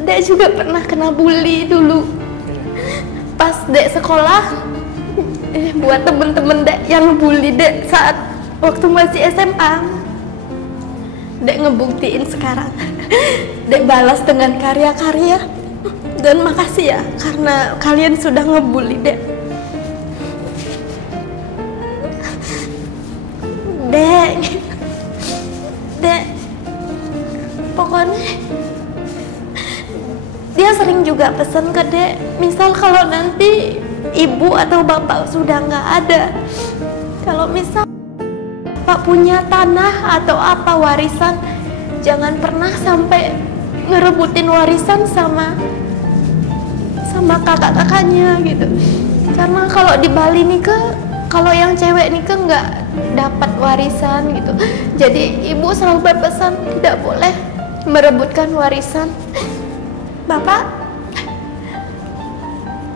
Dek juga pernah kena bully dulu. Pas Dek sekolah, buat temen-temen Dek yang bully Dek saat waktu masih SMA, Dek ngebuktiin sekarang. Dek balas dengan karya-karya. Dan makasih ya, karena kalian sudah ngebully Dek. Dek, pokoknya dia sering juga pesan ke Dek, misal kalau nanti ibu atau bapak sudah nggak ada, kalau misal bapak punya tanah atau apa warisan, jangan pernah sampai ngerebutin warisan sama kakak-kakaknya gitu. Karena kalau di Bali nikah, kalau yang cewek nikah nggak dapat warisan gitu. Jadi ibu selalu berpesan tidak boleh merebutkan warisan. Bapak,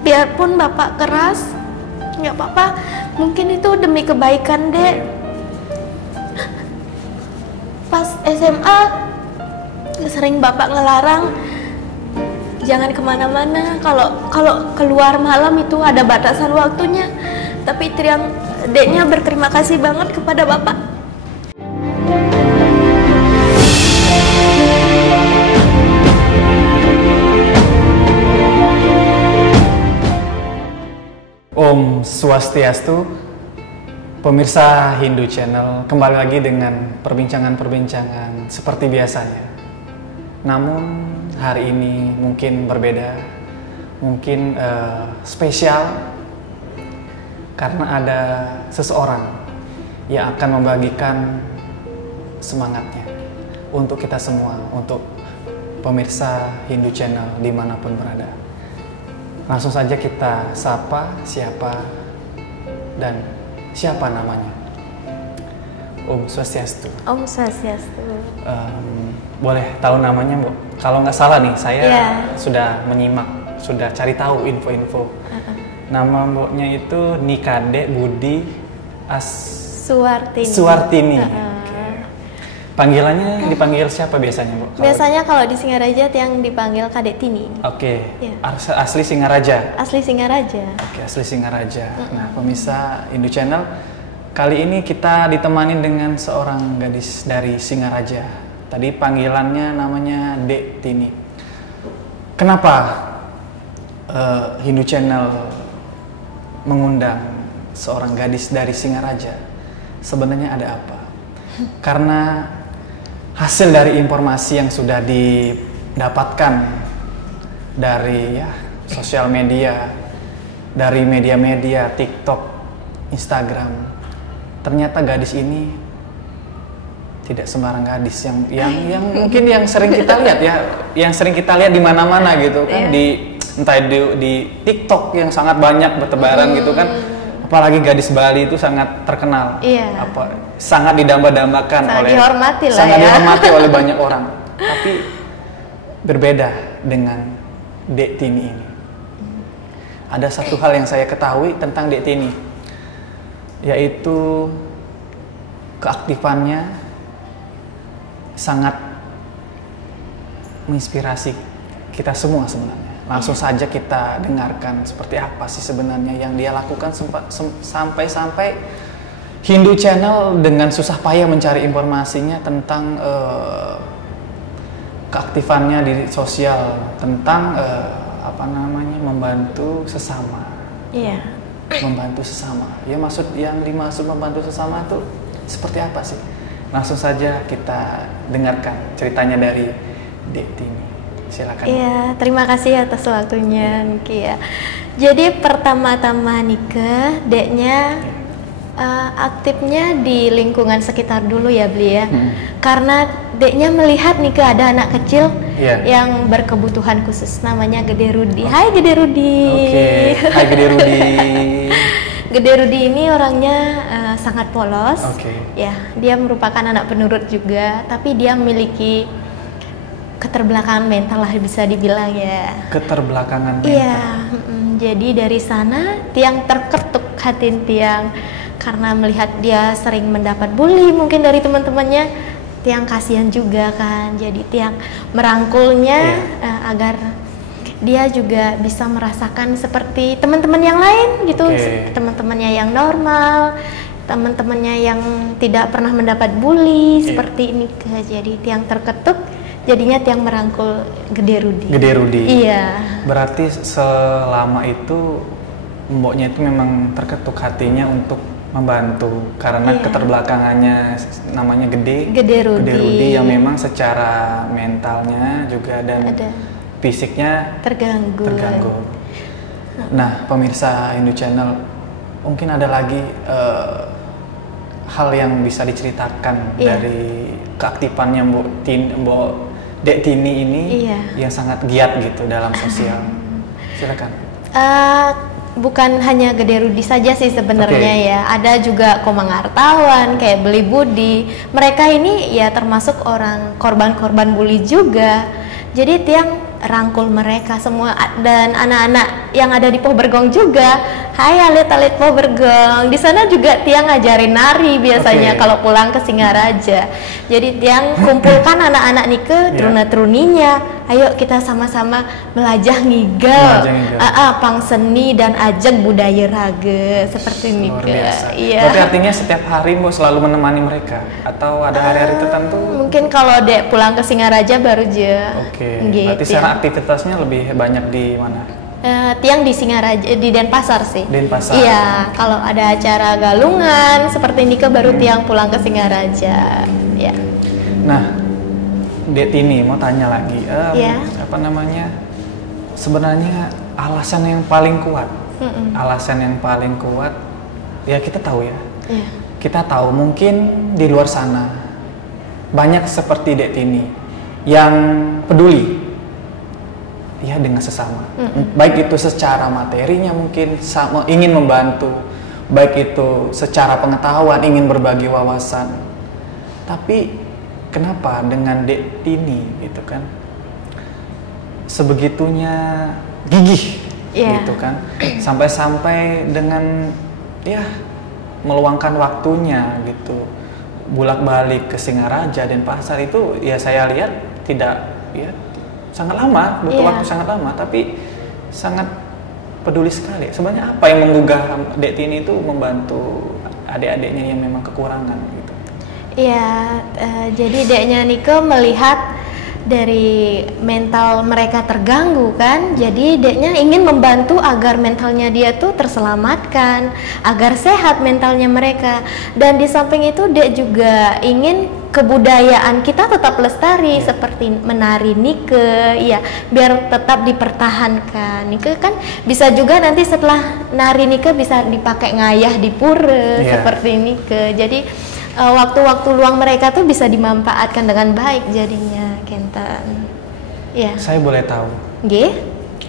biarpun bapak keras, nggak apa-apa. Mungkin itu demi kebaikan Dek. Pas SMA sering bapak ngelarang jangan kemana-mana. Kalau keluar malam itu ada batasan waktunya. Tapi Deknya berterima kasih banget kepada bapak. Om Swastiastu, pemirsa Hindu Channel, kembali lagi dengan perbincangan-perbincangan seperti biasanya. Namun hari ini mungkin berbeda, mungkin spesial, karena ada seseorang yang akan membagikan semangatnya untuk kita semua, untuk pemirsa Hindu Channel dimanapun berada. Langsung saja kita sapa siapa dan siapa namanya. Om Swastiastu. Om Swastiastu. Boleh tahu namanya, Bu? Kalau nggak salah nih, saya sudah menyimak, sudah cari tahu info-info. Nama Mboknya itu Nikade Budi Suwartini. Okay. Panggilannya dipanggil siapa biasanya, Bu? Biasanya kalau di Singaraja yang dipanggil Kadek Tini. Oke. Asli Singaraja. Asli Singaraja. Oke, asli Singaraja. Nah, pemirsa Hindu Channel, kali ini kita ditemani dengan seorang gadis dari Singaraja. Tadi panggilannya namanya Dek Tini. Kenapa Hindu Channel mengundang seorang gadis dari Singaraja? Sebenarnya ada apa? Karena hasil dari informasi yang sudah didapatkan dari sosial media, dari media-media TikTok, Instagram, ternyata gadis ini tidak sembarang gadis yang mungkin yang sering kita lihat yang sering kita lihat di mana-mana gitu kan, entah di TikTok yang sangat banyak bertebaran gitu kan, apalagi gadis Bali itu sangat terkenal, sangat didamba-dambakan, sangat dihormati oleh banyak orang. Tapi berbeda dengan Dek Tini ini. Ada satu hal yang saya ketahui tentang Dek Tini, yaitu keaktifannya sangat menginspirasi kita semua sebenarnya. Langsung saja kita dengarkan seperti apa sih sebenarnya yang dia lakukan sampai-sampai Hindu Channel dengan susah payah mencari informasinya tentang keaktifannya di sosial, tentang membantu sesama. Membantu sesama. Ya, yang dimaksud membantu sesama itu seperti apa sih? Langsung saja kita dengarkan ceritanya dari Dek Tini. Silakan. Iya, terima kasih atas waktunya, Niki ya. Jadi pertama-tama nikah, Deknya aktifnya di lingkungan sekitar dulu ya, Beli ya. Karena Deknya melihat nikah ada anak kecil yang berkebutuhan khusus, namanya Gede Rudi. Hai Gede Rudi. Oke. Hai Gede Rudi. Gede Rudi ini orangnya sangat polos. Ya, dia merupakan anak penurut juga, tapi dia memiliki keterbelakangan mental lah bisa dibilang ya. Keterbelakangan mental. Iya, jadi dari sana Tiang terketuk hati Tiang karena melihat dia sering mendapat bully mungkin dari teman-temannya. Tiang kasihan juga kan, jadi Tiang merangkulnya agar dia juga bisa merasakan seperti teman-teman yang lain gitu, teman-temannya yang normal, teman-temannya yang tidak pernah mendapat bully seperti ini. Jadi Tiang terketuk, jadinya Tiang merangkul Gede Rudi. Gede Rudi. Iya. Berarti selama itu mboknya itu memang terketuk hatinya untuk membantu karena keterbelakangannya namanya Gede Rudi yang memang secara mentalnya juga dan fisiknya terganggu. Nah, pemirsa Hindu Channel, mungkin ada lagi hal yang bisa diceritakan dari keaktifannya Mbok Dek Tini ini yang sangat giat gitu dalam sosial. Silakan. Bukan hanya Gede Rudi saja sih sebenarnya ya, ada juga Komang Artawan, kayak Beli Budi. Mereka ini ya termasuk orang korban-korban bully juga. Jadi Tiang rangkul mereka semua dan anak-anak yang ada di Pobergong juga. Hai alit-alit Pobergong. Di sana juga Tiang ngajarin nari biasanya kalau pulang ke Singaraja. Jadi Tiang kumpulkan anak-anak Nike, truna-truninya. Ayo kita sama-sama belajar ngigel, pang seni dan ajak budaya raga seperti ini. Berarti artinya setiap hari Mbok selalu menemani mereka atau ada hari-hari tertentu? Mungkin kalau Dek pulang ke Singaraja baru aja. Gitu, berarti sekarang aktivitasnya lebih banyak di mana? Tiang di Singaraja, di Denpasar sih. Denpasar. Iya, kalau ada acara galungan seperti ini baru Tiang pulang ke Singaraja. Ya. Nah, Dek Tini mau tanya lagi, apa namanya? Sebenarnya alasan yang paling kuat, ya kita tahu ya. Kita tahu mungkin di luar sana banyak seperti Dek Tini yang peduli, ya dengan sesama. Baik itu secara materinya mungkin ingin membantu, baik itu secara pengetahuan ingin berbagi wawasan. Tapi kenapa dengan Dek Tini gitu kan sebegitunya gigih gitu kan, sampai-sampai dengan meluangkan waktunya gitu bolak-balik ke Singaraja dan Pasar itu ya saya lihat tidak sangat lama, butuh waktu sangat lama, tapi sangat peduli sekali. Sebenarnya apa yang menggugah Dek Tini itu membantu adik-adiknya yang memang kekurangan gitu? Iya, jadi Deknya Nike melihat dari mental mereka terganggu kan, jadi Deknya ingin membantu agar mentalnya dia tuh terselamatkan, agar sehat mentalnya mereka. Dan di samping itu Dek juga ingin kebudayaan kita tetap lestari seperti menari Nike, biar tetap dipertahankan. Nike kan bisa juga nanti setelah nari Nike bisa dipakai ngayah di pura seperti Nike. Jadi waktu-waktu luang mereka tuh bisa dimanfaatkan dengan baik jadinya, Kentan. Saya boleh tahu?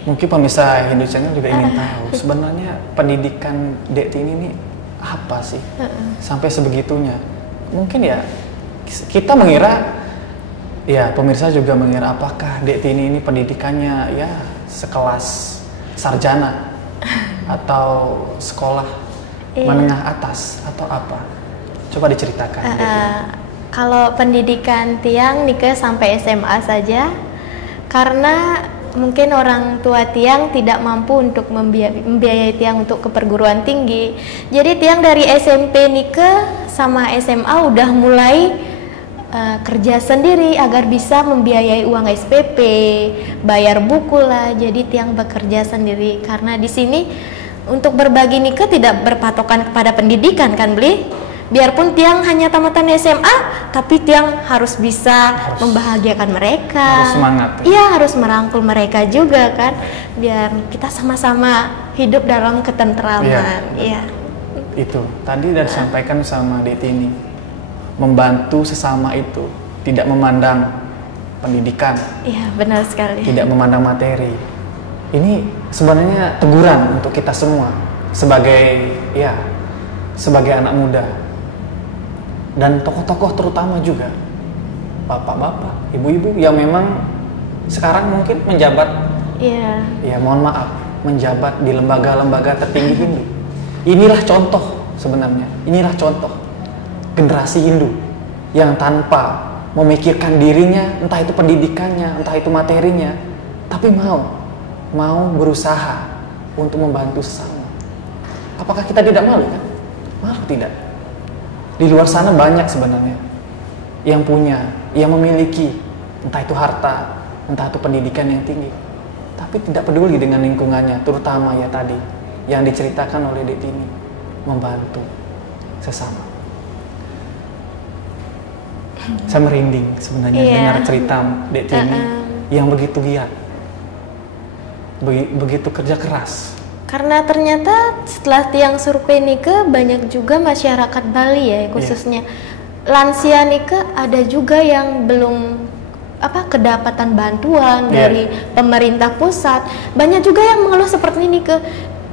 Mungkin pemirsa Hindu Channel juga ingin tahu sebenarnya pendidikan Dek Tini ini apa sih? Sampai sebegitunya. Mungkin ya kita mengira, pemirsa juga mengira apakah Dek Tini ini pendidikannya sekelas sarjana atau sekolah menengah atas atau apa? Coba diceritakan. Kalau pendidikan Tiang Nike sampai SMA saja, karena mungkin orang tua Tiang tidak mampu untuk membiayai Tiang untuk ke perguruan tinggi. Jadi Tiang dari SMP Nike sama SMA udah mulai kerja sendiri agar bisa membiayai uang SPP, bayar buku lah. Jadi Tiang bekerja sendiri karena di sini untuk berbagi Nike tidak berpatokan kepada pendidikan kan, Bli? Biarpun Tiang hanya tamatan SMA, tapi Tiang harus bisa membahagiakan mereka. Harus semangat. Iya, harus merangkul mereka juga kan, biar kita sama-sama hidup dalam ketentraman. Itu tadi udah disampaikan sama Dek Tini, membantu sesama itu tidak memandang pendidikan. Iya, benar sekali. Tidak memandang materi. Ini sebenarnya teguran untuk kita semua sebagai anak muda. Dan tokoh-tokoh terutama juga bapak-bapak, ibu-ibu yang memang sekarang mungkin menjabat, mohon maaf, menjabat di lembaga-lembaga tertinggi Hindu. Inilah contoh sebenarnya, inilah contoh generasi Hindu yang tanpa memikirkan dirinya, entah itu pendidikannya, entah itu materinya, tapi mau berusaha untuk membantu sesama. Apakah kita tidak malu kan? Malu tidak. Di luar sana banyak sebenarnya yang punya, yang memiliki, entah itu harta, entah itu pendidikan yang tinggi, tapi tidak peduli dengan lingkungannya, terutama ya tadi yang diceritakan oleh Dek Tini, membantu sesama. Saya merinding sebenarnya dengar cerita Dek Tini yang begitu giat, begitu kerja keras. Karena ternyata setelah tiang survei Nike, banyak juga masyarakat Bali ya, khususnya lansia Nike, ada juga yang belum kedapatan bantuan dari pemerintah pusat. Banyak juga yang mengeluh seperti ini,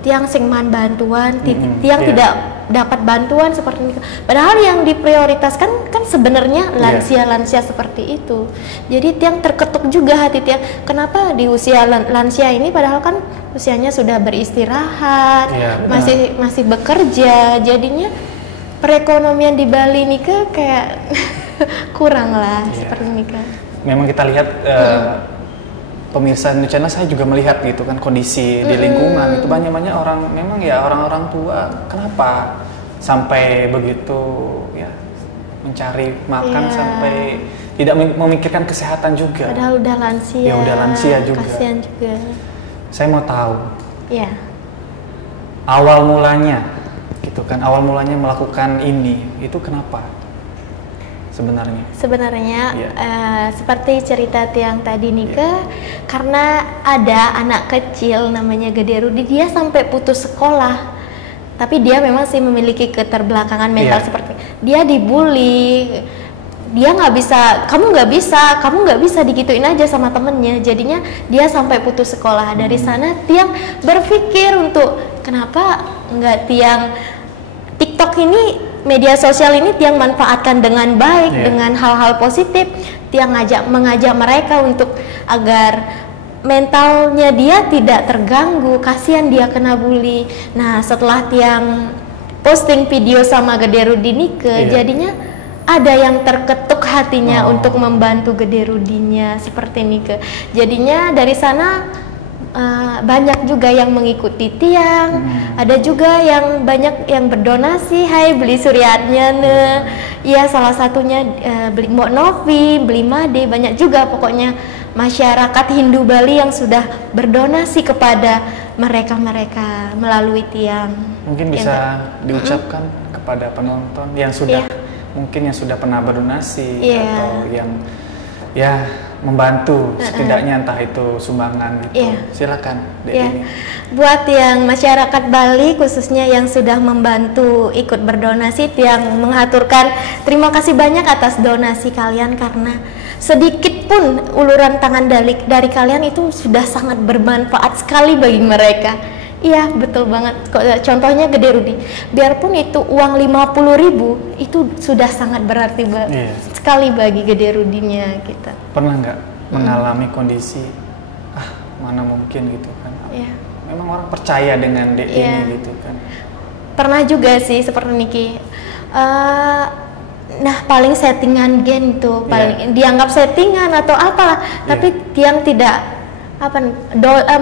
tiang singman bantuan, tiang tidak dapat bantuan seperti ini. Padahal yang diprioritaskan kan sebenarnya lansia-lansia seperti itu. Jadi tiang terketuk juga hati tiang. Kenapa di usia lansia ini, padahal kan usianya sudah beristirahat, masih bekerja. Jadinya perekonomian di Bali ini kayak kurang lah seperti ini kan. Memang kita lihat pemirsa Indo Channel, saya juga melihat gitu kan kondisi di lingkungan itu banyak orang, memang ya orang-orang tua kenapa sampai begitu ya mencari makan sampai tidak memikirkan kesehatan juga. Padahal udah lansia. Ya udah lansia juga. Kasihan juga. Saya mau tahu. Awal mulanya gitu kan, awal mulanya melakukan ini itu kenapa? Sebenarnya seperti cerita tiang tadi Nike, karena ada anak kecil namanya Gede Rudi, dia sampai putus sekolah, tapi dia memang sih memiliki keterbelakangan mental seperti dia dibully, dia kamu nggak bisa digituin aja sama temennya, jadinya dia sampai putus sekolah. Dari sana tiang berpikir untuk kenapa nggak tiang TikTok ini, media sosial ini tiang manfaatkan dengan baik, dengan hal-hal positif. Tiang mengajak mereka untuk agar mentalnya dia tidak terganggu, kasihan dia kena bully. Nah, setelah tiang posting video sama Gede Rudi Nike, jadinya ada yang terketuk hatinya untuk membantu Gede Rudinya seperti Nike. Jadinya dari sana banyak juga yang mengikuti tiang, ada juga yang banyak yang berdonasi, hai beli Suryatnya ya salah satunya beli Mbok Novi, beli Made, banyak juga pokoknya masyarakat Hindu Bali yang sudah berdonasi kepada mereka melalui tiang. Mungkin bisa diucapkan kepada penonton yang sudah mungkin yang sudah pernah berdonasi atau yang membantu setidaknya entah itu sumbangan gitu. Silakan Dek Tini. Buat yang masyarakat Bali khususnya yang sudah membantu ikut berdonasi, tiang mengaturkan terima kasih banyak atas donasi kalian, karena sedikit pun uluran tangan dari kalian itu sudah sangat bermanfaat sekali bagi mereka. Iya betul banget. Contohnya Gede Rudi, biarpun itu uang 50.000 itu sudah sangat berarti sekali bagi Gede Rudinya kita. Pernah nggak mengalami kondisi mana mungkin gitu kan? Memang orang percaya dengan Dek Tini gitu kan? Pernah juga sih seperti Niki. Nah paling settingan gen tuh, paling dianggap settingan atau apalah, tapi tiang tidak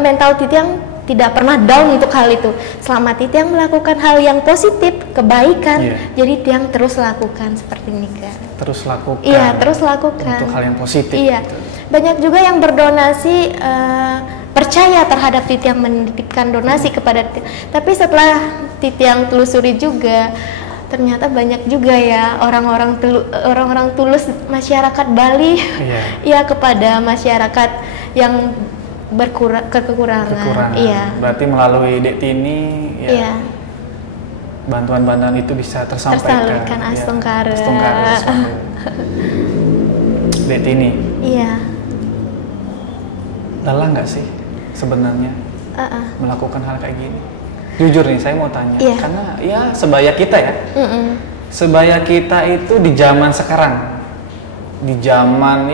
mental tiang tidak pernah down untuk hal itu. Selama tiang melakukan hal yang positif, kebaikan, jadi tiang terus lakukan seperti ini kan. Terus lakukan. Iya, terus lakukan. Untuk hal yang positif. Iya. Banyak juga yang berdonasi percaya terhadap tiang menitipkan donasi kepada tiang. Tapi setelah tiang telusuri juga, ternyata banyak juga ya orang-orang tulus masyarakat Bali kepada masyarakat yang kekurangan. Berarti melalui Dek Tini bantuan-bantuan itu bisa tersampaikan. Astungkara. Dek Tini. Lelah nggak sih sebenarnya melakukan hal kayak gini? Jujur nih saya mau tanya, karena sebaya kita sebaya kita itu di zaman sekarang, di zaman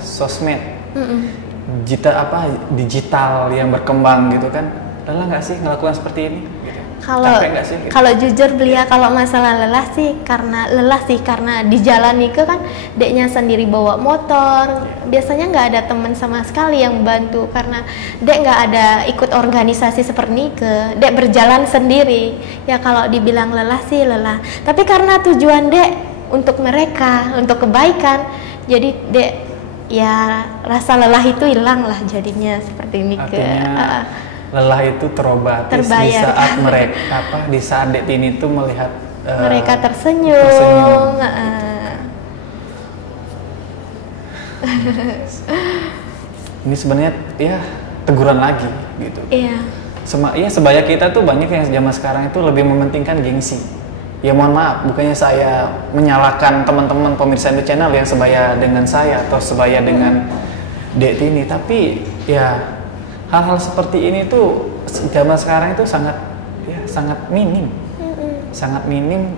sosmed. Digital yang berkembang gitu kan, lelah nggak sih ngelakukan seperti ini? Gitu. Kalau Capek nggak sih? kalau jujur Belia, kalau masalah lelah sih karena di jalan Nike kan deknya sendiri bawa motor, biasanya nggak ada teman sama sekali yang bantu karena dek nggak ada ikut organisasi seperti Nike, dek berjalan sendiri. Ya kalau dibilang lelah sih lelah, tapi karena tujuan dek untuk mereka, untuk kebaikan, jadi dek ya rasa lelah itu hilang lah jadinya seperti Nike. Artinya lelah itu terobati di Terbayar. saat mereka di saat Dek Tini itu melihat Mereka tersenyum. Ini sebenarnya ya teguran lagi gitu. Iya. Sebaya kita tuh banyak yang zaman sekarang itu lebih mementingkan gengsi. Ya mohon maaf, bukannya saya menyalahkan teman-teman pemirsa Indo Channel yang sebaya dengan saya atau sebaya dengan Dek Tini, tapi ya hal-hal seperti ini tuh zaman sekarang itu sangat minim, sangat minim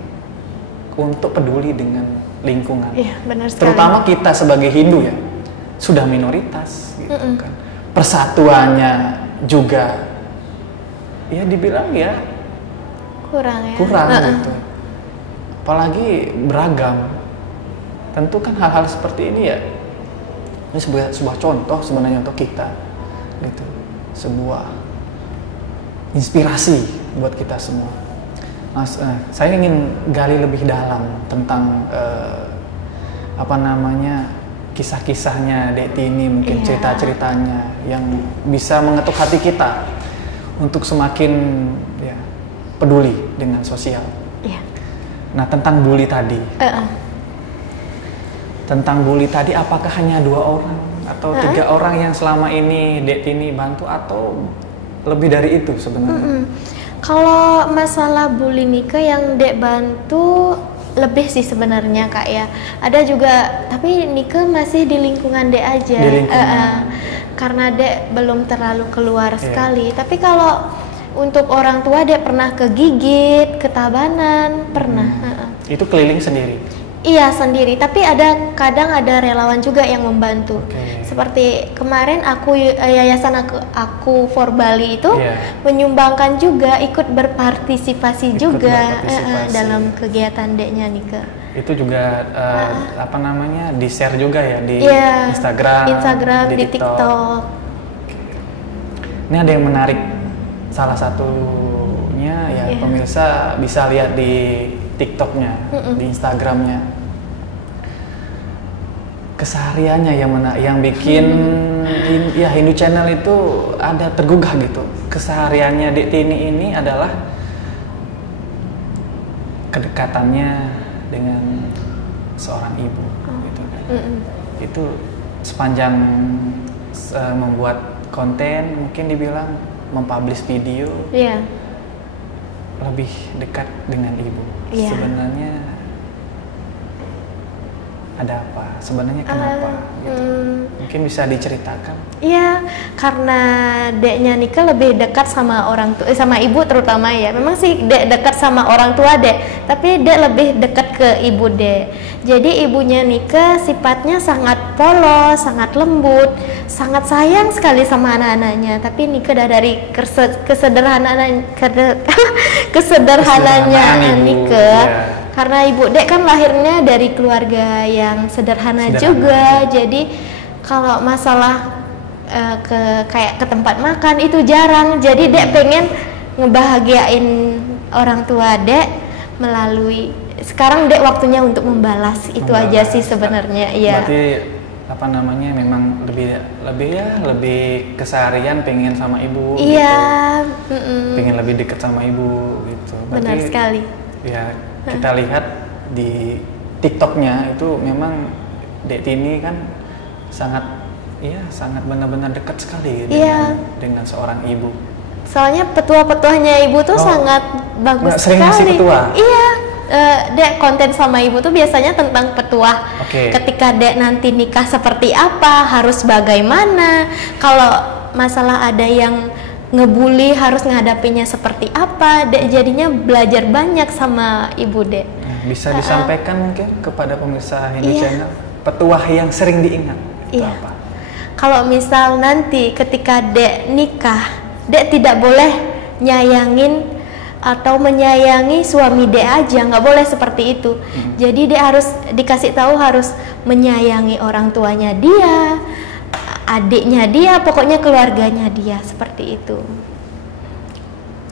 untuk peduli dengan lingkungan. Iya, benar sekali. Terutama kita sebagai Hindu ya, sudah minoritas, gitu kan. Persatuannya juga, ya dibilang ya kurang gitu. Apalagi beragam. Tentu kan hal-hal seperti ini ya, ini sebuah contoh sebenarnya untuk kita, gitu. Sebuah inspirasi buat kita semua. Mas, saya ingin gali lebih dalam tentang kisah-kisahnya Dek Tini, mungkin cerita-ceritanya yang bisa mengetuk hati kita untuk semakin ya, peduli dengan sosial. Iya. Nah, tentang bully tadi. Tentang bully tadi, apakah hanya 2 orang atau 3 orang yang selama ini Dek Tini bantu atau lebih dari itu sebenarnya? Kalau masalah bully Nike yang Dek bantu lebih sih sebenarnya Kak ya. Ada juga, tapi Nike masih di lingkungan Dek aja. Di lingkungan. Karena Dek belum terlalu keluar sekali. Tapi kalau untuk orang tua Dek pernah ke Gigit, ke Tabanan, pernah. Itu keliling sendiri? Iya sendiri, tapi kadang ada relawan juga yang membantu. Seperti kemarin yayasan aku for Bali itu menyumbangkan juga, ikut berpartisipasi juga dalam kegiatan Deknya Nike. Itu juga di-share juga ya di Instagram, di TikTok. Ini ada yang menarik, salah satunya ya pemirsa bisa lihat di TikToknya, di Instagramnya. Kesehariannya yang bikin Hindu Channel itu ada tergugah gitu. Kesehariannya Dek Tini ini adalah kedekatannya dengan seorang ibu, gitu kan. Itu sepanjang membuat konten, mungkin dibilang mempublish video. Lebih dekat dengan ibu. Sebenarnya ada apa? Sebenarnya kenapa? Gitu. Mungkin bisa diceritakan. Iya, karena Deknya Nike lebih dekat sama orang tua, sama ibu terutama ya. Memang sih Dek dekat sama orang tua Dek, tapi Dek lebih dekat ke ibu Dek. Jadi ibunya Nike sifatnya sangat polos, sangat lembut, sangat sayang sekali sama anak-anaknya. Tapi Nike dari kesederhananya Nike. Karena ibu Dek kan lahirnya dari keluarga yang sederhana juga. Jadi kalau masalah kayak ke tempat makan itu jarang. Jadi Dek pengen ngebahagiain orang tua Dek melalui, sekarang Dek waktunya untuk membalas. Itu aja sih sebenarnya. Berarti memang lebih keseharian pengen sama ibu. Iya. Gitu. Pengen lebih dekat sama ibu gitu. Benar sekali. Ya kita lihat di TikToknya itu memang Dek Tini kan sangat benar-benar dekat sekali dengan seorang ibu. Soalnya petua-petuanya ibu tuh sangat bagus sering sekali. Ngasih petua? Iya. Dek konten sama ibu tuh biasanya tentang petua. Ketika Dek nanti nikah seperti apa, harus bagaimana. Kalau masalah ada yang ngebully harus ngadapinya seperti apa. Dek jadinya belajar banyak sama ibu Dek. Bisa disampaikan mungkin kepada pemirsa Hindu Channel petuah yang sering diingat itu apa? Kalau misal nanti ketika Dek nikah, Dek tidak boleh nyayangin atau menyayangi suami dek aja, nggak boleh seperti itu. Jadi dek harus dikasih tahu harus menyayangi orang tuanya dia, adiknya dia, pokoknya keluarganya dia, seperti itu.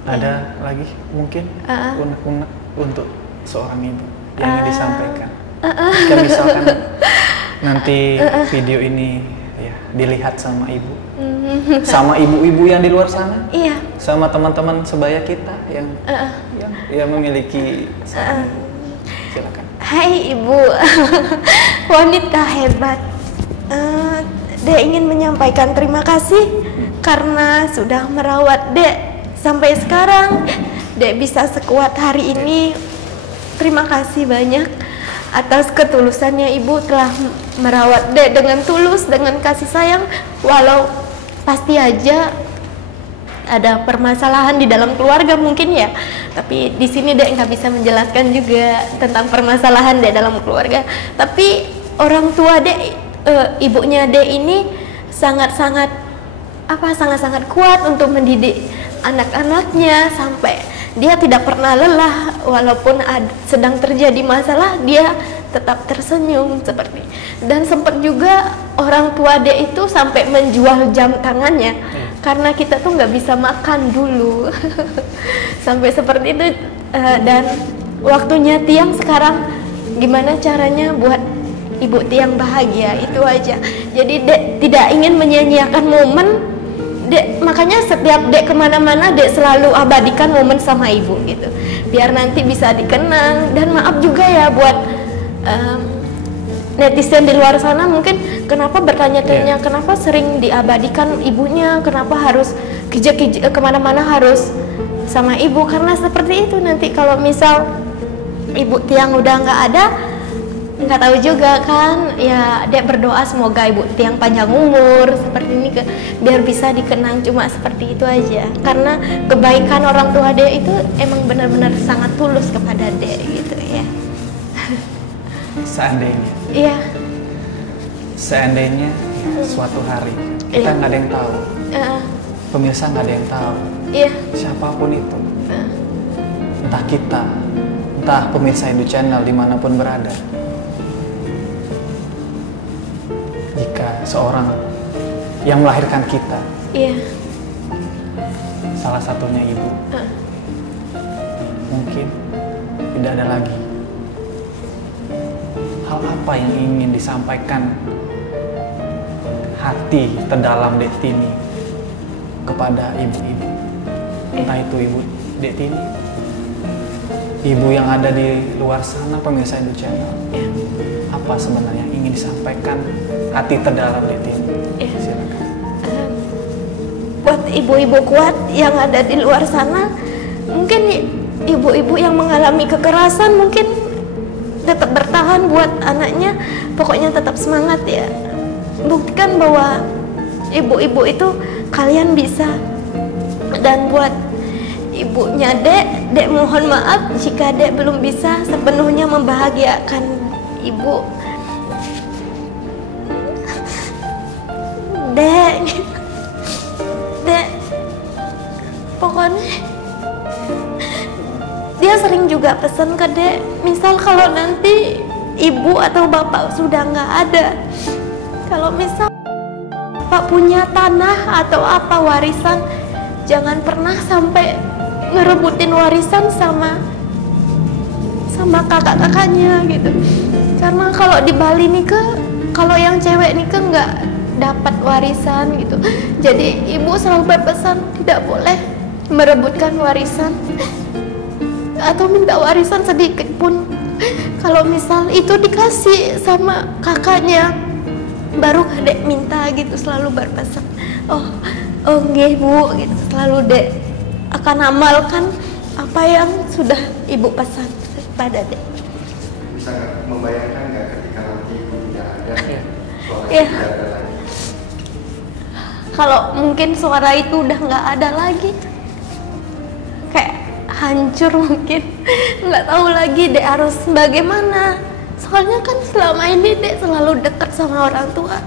Ada lagi mungkin unek-unek untuk seorang ibu yang ingin disampaikan? Kayak misalkan nanti video ini ya dilihat sama ibu, sama ibu-ibu yang di luar sana, Iya. sama teman-teman sebaya kita yang memiliki suami. Silakan. Hai ibu, wanita hebat. Dek ingin menyampaikan terima kasih karena sudah merawat dek sampai sekarang. Dek bisa sekuat hari ini. Terima kasih banyak atas ketulusannya ibu telah merawat dek dengan tulus, dengan kasih sayang. Walau pasti aja ada permasalahan di dalam keluarga mungkin ya, tapi di sini dek nggak bisa menjelaskan juga tentang permasalahan dek dalam keluarga. Tapi orang tua dek, ibunya dek ini sangat-sangat kuat untuk mendidik anak-anaknya sampai dia tidak pernah lelah, walaupun sedang terjadi masalah dia tetap tersenyum seperti. Dan sempat juga orang tua dek itu sampai menjual jam tangannya karena kita tuh nggak bisa makan dulu. Sampai seperti itu. Dan waktunya Tiang sekarang gimana caranya buat ibu Tiang bahagia, itu aja. Jadi dek tidak ingin menyia-nyiakan momen. Dek, makanya setiap dek kemana-mana dek selalu abadikan momen sama ibu gitu, biar nanti bisa dikenang. Dan maaf juga ya buat netizen di luar sana mungkin kenapa bertanya-tanya kenapa sering diabadikan ibunya, kenapa harus kemana-mana harus sama ibu, karena seperti itu. Nanti kalau misal ibu Tiang udah nggak ada, nggak tahu juga kan ya. Dek berdoa semoga ibu Tiang panjang umur seperti ini biar bisa dikenang, cuma seperti itu aja. Karena kebaikan orang tua dek itu emang benar-benar sangat tulus kepada dek gitu ya. Seandainya suatu hari kita nggak ada yang tahu, pemirsa nggak ada yang tahu, siapapun itu, entah kita, entah pemirsa Hindu Channel dimanapun berada, jika seorang yang melahirkan kita, salah satunya ibu, mungkin tidak ada lagi hal apa yang ingin disampaikan hati terdalam Dek Tini kepada ibu-ibu, entah itu ibu Dek Tini, ibu yang ada di luar sana pemirsa Hindu Channel, apa sebenarnya yang ingin disampaikan hati terdalam Dek Tini? Silakan. Buat ibu-ibu kuat yang ada di luar sana, mungkin ibu-ibu yang mengalami kekerasan mungkin tetap bertahan buat anaknya, pokoknya tetap semangat ya. Buktikan bahwa ibu-ibu itu kalian bisa. Dan buat ibunya dek mohon maaf jika dek belum bisa sepenuhnya membahagiakan ibu. Dek pokoknya dia sering juga pesan ke dek, misal kalau nanti ibu atau bapak sudah nggak ada, kalau misal bapak punya tanah atau apa warisan, jangan pernah sampai ngerebutin warisan sama kakak-kakaknya gitu. Karena kalau di Bali nih kalau yang cewek nih nggak dapat warisan gitu. Jadi ibu selalu berpesan tidak boleh merebutkan warisan atau minta warisan sedikit pun. Kalau misal itu dikasih sama kakaknya, baru dek minta gitu, selalu berpesan. Oh nggih bu gitu, selalu dek akan amalkan apa yang sudah ibu pesan pada dek. Bisa membayangkan nggak ketika nanti ibu tidak ada, suara Iya. tidak ada lagi? Kalau mungkin suara itu udah nggak ada lagi, kayak hancur mungkin, nggak tahu lagi dek harus bagaimana. Soalnya kan selama ini dek selalu dekat sama orang tua.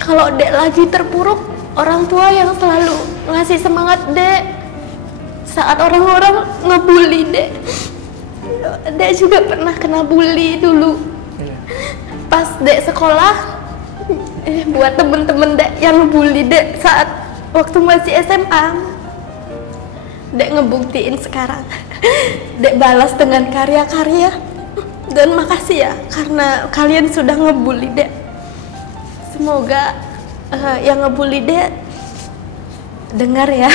Kalau dek lagi terpuruk, orang tua yang selalu ngasih semangat dek, saat orang-orang ngebully dek. Dek juga pernah kena bully dulu. Pas dek sekolah, buat temen-temen dek yang bully dek saat waktu masih SMA, dek ngebuktiin sekarang. Dek balas dengan karya-karya. Dan makasih ya karena kalian sudah ngebully dek. Semoga yang ngebully dek dengar ya,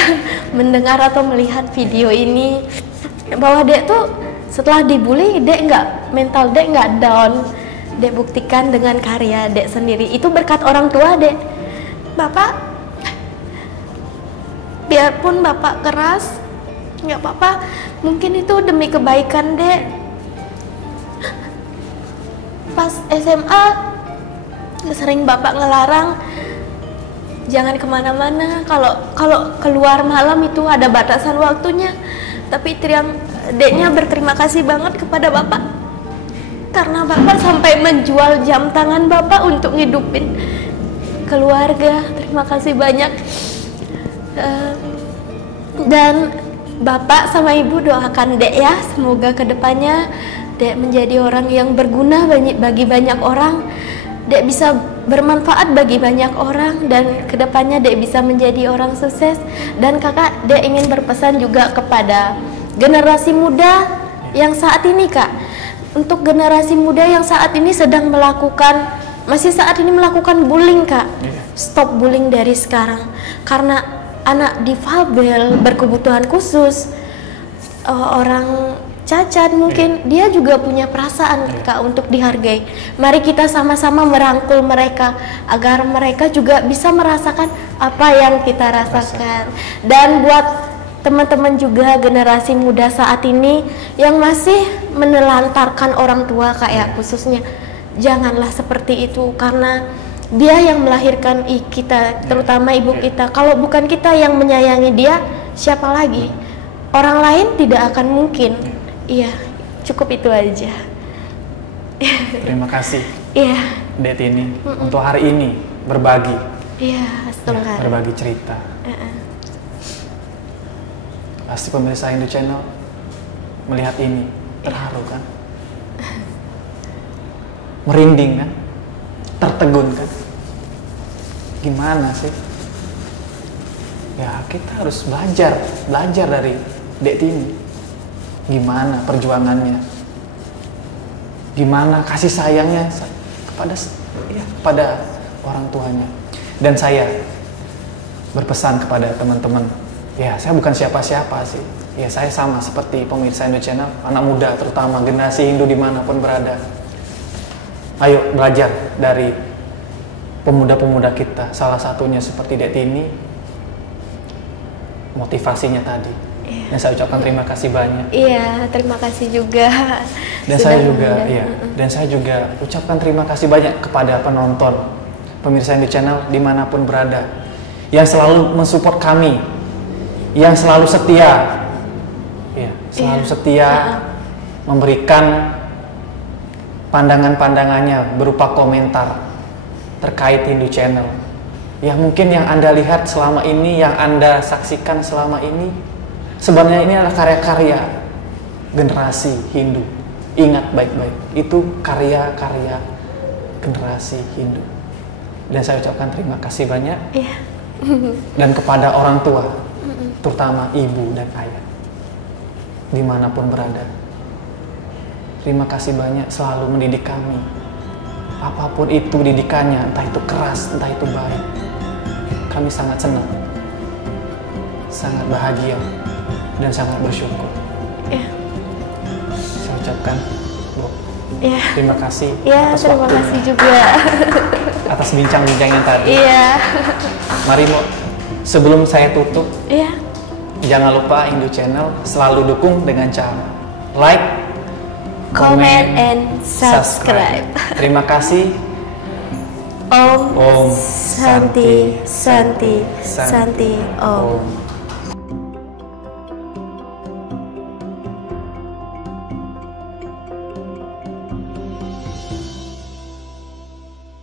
mendengar atau melihat video ini, bahwa dek tuh setelah dibully dek mental dek nggak down. Dek buktikan dengan karya dek sendiri, itu berkat orang tua dek. Bapak, biarpun bapak keras nggak apa-apa, mungkin itu demi kebaikan dek. Pas SMA sering bapak ngelarang jangan kemana-mana, kalau keluar malam itu ada batasan waktunya. Tapi deknya berterima kasih banget kepada bapak karena bapak sampai menjual jam tangan bapak untuk ngidupin keluarga. Terima kasih banyak. Dan bapak sama ibu doakan dek ya, semoga kedepannya dek menjadi orang yang berguna bagi banyak orang. Dek bisa bermanfaat bagi banyak orang, dan kedepannya dek bisa menjadi orang sukses. Dan kakak, dek ingin berpesan juga kepada generasi muda yang saat ini kak, untuk generasi muda yang saat ini sedang masih melakukan bullying kak, stop bullying dari sekarang. Karena anak difabel, berkebutuhan khusus, orang cacat mungkin, dia juga punya perasaan kak untuk dihargai. Mari kita sama-sama merangkul mereka agar mereka juga bisa merasakan apa yang kita rasakan. Dan buat teman-teman juga generasi muda saat ini yang masih menelantarkan orang tua kak ya, khususnya janganlah seperti itu, karena dia yang melahirkan kita, terutama ibu kita. Kalau bukan kita yang menyayangi dia, siapa lagi? Orang lain tidak akan mungkin. Iya, cukup itu aja. Terima kasih Dek Tini untuk hari ini berbagi. Iya, setengah. Berbagi cerita. Pasti pemirsa Hindu Channel melihat ini terharu kan, merinding kan, tertegun kan. Gimana sih? Ya kita harus belajar dari Dek Tini. Gimana perjuangannya, gimana kasih sayangnya kepada orang tuanya. Dan saya berpesan kepada teman-teman, ya saya bukan siapa-siapa sih, ya saya sama seperti pemirsa Hindu Channel, anak muda terutama generasi Hindu dimanapun berada. Ayo belajar dari pemuda-pemuda kita, salah satunya seperti Dek Tini, motivasinya tadi. Dan saya ucapkan terima kasih banyak. Iya, terima kasih juga. Dan saya juga ucapkan terima kasih banyak kepada penonton pemirsa Hindu Channel dimanapun berada, yang selalu mensupport kami, yang selalu setia, memberikan pandangan-pandangannya berupa komentar terkait Hindu Channel. Ya mungkin yang Anda lihat selama ini, yang Anda saksikan selama ini, sebenarnya ini adalah karya-karya generasi Hindu. Ingat baik-baik, itu karya-karya generasi Hindu. Dan saya ucapkan terima kasih banyak. Dan kepada orang tua, terutama ibu dan ayah, dimanapun berada, terima kasih banyak selalu mendidik kami. Apapun itu didikannya, entah itu keras, entah itu baik, kami sangat senang, sangat bahagia, dan sangat bersyukur. Saya ucapkan, Bu, terima kasih atas terima waktunya, kasih juga atas bincang-bincangnya tadi. Mari Bu, sebelum saya tutup, jangan lupa Hindu Channel selalu dukung dengan cara like, comment, and subscribe. Terima kasih. Om Santi Santi Santi Om.